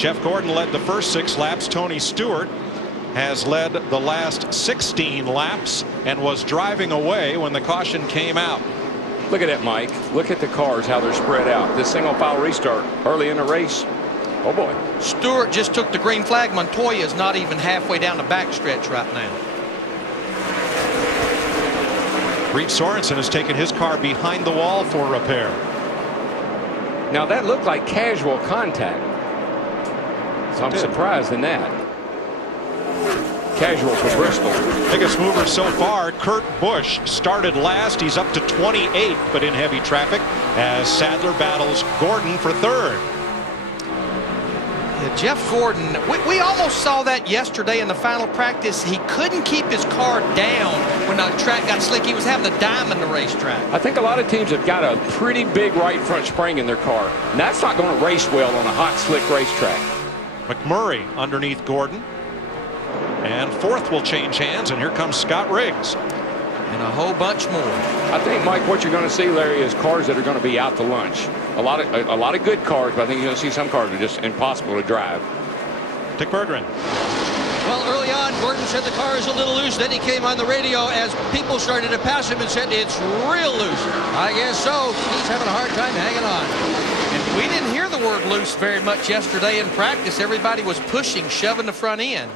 Jeff Gordon led the first 6 laps. Tony Stewart has led the last 16 laps and was driving away when the caution came out. Look at that, Mike. Look at the cars, how they're spread out. This single file restart early in the race. Oh boy. Stewart just took the green flag. Montoya is not even halfway down the backstretch right now. Reed Sorensen has taken his car behind the wall for repair. Now that looked like casual contact. So I'm surprised in that. Casual for Bristol. Biggest mover so far, Kurt Busch started last. He's up to 28, but in heavy traffic as Sadler battles Gordon for 3rd. Yeah, Jeff Gordon, we almost saw that yesterday in the final practice. He couldn't keep his car down when the track got slick. He was having a diamond the racetrack. I think a lot of teams have got a pretty big right front spring in their car. And that's not going to race well on a hot, slick racetrack. McMurray underneath Gordon. And 4th will change hands, and here comes Scott Riggs. And a whole bunch more. I think, Mike, what you're going to see, Larry, is cars that are going to be out to lunch. A lot of good cars, but I think you're going to see some cars that are just impossible to drive. Dick Berggren. Well, early on, Gordon said the car is a little loose. Then he came on the radio as people started to pass him and said it's real loose. I guess so. He's having a hard time hanging on. And we didn't hear the word loose very much yesterday in practice. Everybody was pushing, shoving the front end.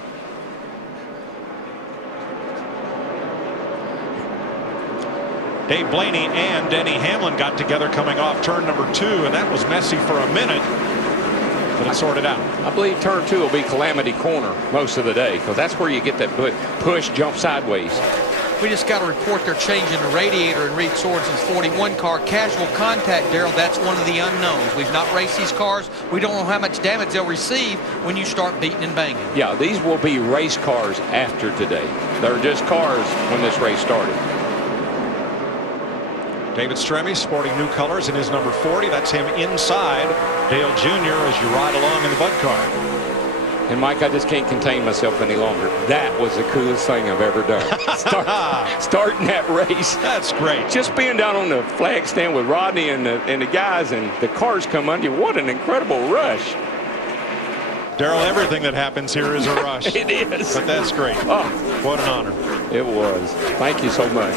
Dave Blaney and Denny Hamlin got together coming off turn number 2, and that was messy for a minute, but it sorted out. I believe turn 2 will be Calamity Corner most of the day, because that's where you get that push jump sideways. We just got a report they're changing the radiator in Reed Sorensen's 41 car. Casual contact, Darrell, that's one of the unknowns. We've not raced these cars. We don't know how much damage they'll receive when you start beating and banging. Yeah, these will be race cars after today. They're just cars when this race started. David Stremme sporting new colors in his number 40. That's him inside Dale Jr. as you ride along in the Bud car. And Mike, I just can't contain myself any longer. That was the coolest thing I've ever done. Starting that race. That's great. Just being down on the flag stand with Rodney and the guys, and the cars come under you. What an incredible rush. Darrell, everything that happens here is a rush. It is. But that's great. Oh, what an honor. It was. Thank you so much.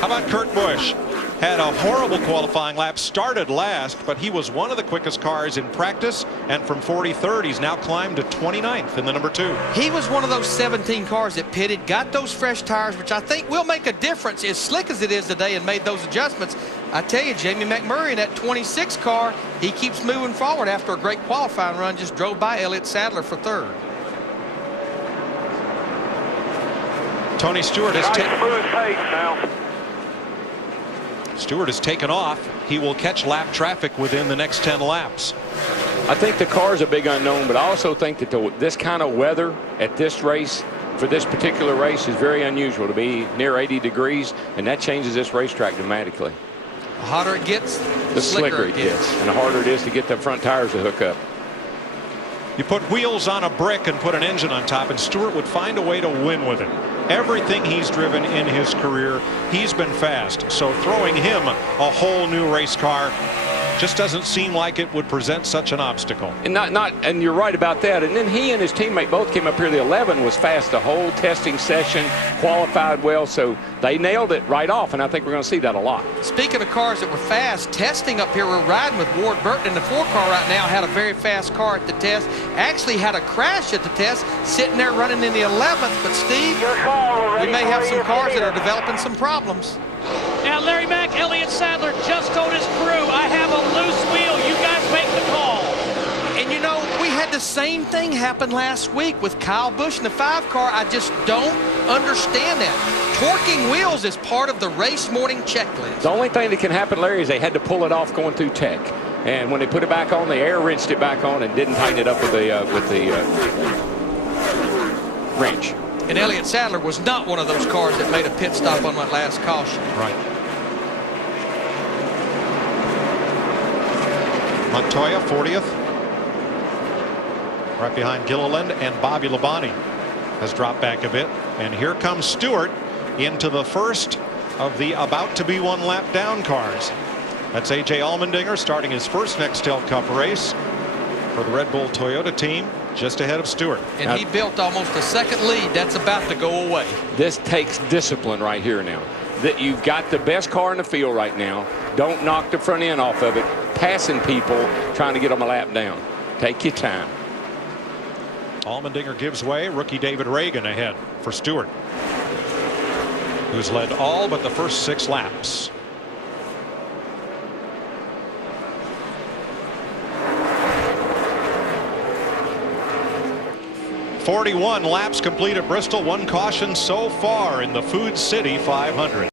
How about Kurt Busch? Had a horrible qualifying lap, started last, but he was one of the quickest cars in practice, and from 43rd he's now climbed to 29th in the number 2. He was one of those 17 cars that pitted, got those fresh tires, which I think will make a difference as slick as it is today, and made those adjustments. I tell you, Jamie McMurray in that 26 car, he keeps moving forward after a great qualifying run, just drove by Elliott Sadler for 3rd. Tony Stewart has taken smooth pace now. Stewart has taken off. He will catch lap traffic within the next 10 laps. I think the car is a big unknown, but I also think that this kind of weather at this race, for this particular race, is very unusual to be near 80 degrees, and that changes this racetrack dramatically. The hotter it gets, the slicker it gets, and the harder it is to get the front tires to hook up. You put wheels on a brick and put an engine on top, and Stewart would find a way to win with it. Everything he's driven in his career, he's been fast. So throwing him a whole new race car just doesn't seem like it would present such an obstacle. And and you're right about that. And then he and his teammate both came up here. The 11 was fast the whole testing session, qualified well, so they nailed it right off, and I think we're going to see that a lot. Speaking of cars that were fast, testing up here, we're riding with Ward Burton in the 4 car right now. Had a very fast car at the test. Actually had a crash at the test, sitting there running in the 11th. But Steve, we may have some cars that are developing some problems. Now Larry Mack, Elliott Sadler just told his crew, I have a loose wheel. You guys make the call. And you know, we had the same thing happen last week with Kyle Busch in the 5 car. I just don't understand that. Torquing wheels is part of the race morning checklist. The only thing that can happen, Larry, is they had to pull it off going through tech. And when they put it back on, they air wrenched it back on and didn't tighten it up with the wrench. And Elliott Sadler was not one of those cars that made a pit stop on that last caution. Right. Montoya 40th. Right behind Gilliland, and Bobby Labonte has dropped back a bit. And here comes Stewart into the first of the about to be 1 lap down cars. That's A.J. Allmendinger starting his first Nextel Cup race. for the Red Bull Toyota team, just ahead of Stewart. And he built almost a second lead. That's about to go away. This takes discipline right here now. That you've got the best car in the field right now. Don't knock the front end off of it. Passing people, trying to get them a lap down. Take your time. Allmendinger gives way. Rookie David Reagan ahead for Stewart, who's led all but the first 6 laps. .41 laps complete at Bristol. 1 caution so far in the Food City 500.